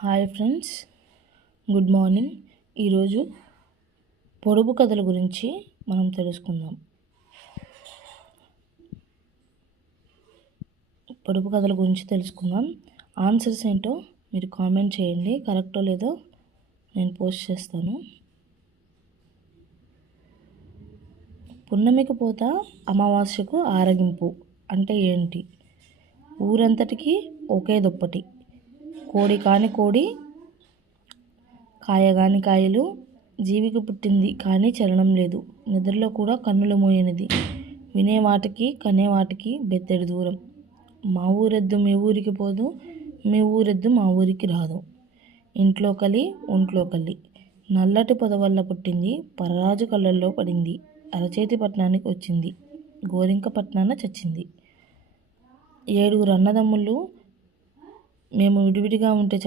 Hi friends, good morning. ఈరోజు పొడుపు కథల గురించి మనం తెలుసుకుందాం. పొడుపు కథల గురించి తెలుసుకుందాం. ఆన్సర్స్ ఏంటో మీరు కామెంట్ చేయండి. కరెక్టో లేదో నేను పోస్ట్ చేస్తాను. పున్నమికి పోత అమావాస్యకు ఆరగింపు అంటే ఏంటి? ఊరంతటికి ఒకే దుప్పటి, కోడి కాని కోడి, కాయగాని కాయలు, జీవికి పుట్టింది కానీ చలనం లేదు, నిద్రలో కూడా కన్నులు మూయనిది, వినేవాటికి కనేవాటికి బెత్తెడు దూరం, మా ఊరెద్దు మీ ఊరికి పోదు, మీ ఊరెద్దు మా ఊరికి రాదు, ఇంట్లో కలి ఒంట్లో కలి, నల్లటి పొదవల్ల పుట్టింది, పరరాజు కళ్ళల్లో పడింది, అరచేతి పట్నానికి వచ్చింది, గోరింక పట్నాన చచ్చింది. 7 అన్నదమ్ములు మేము విడివిడిగా ఉంటే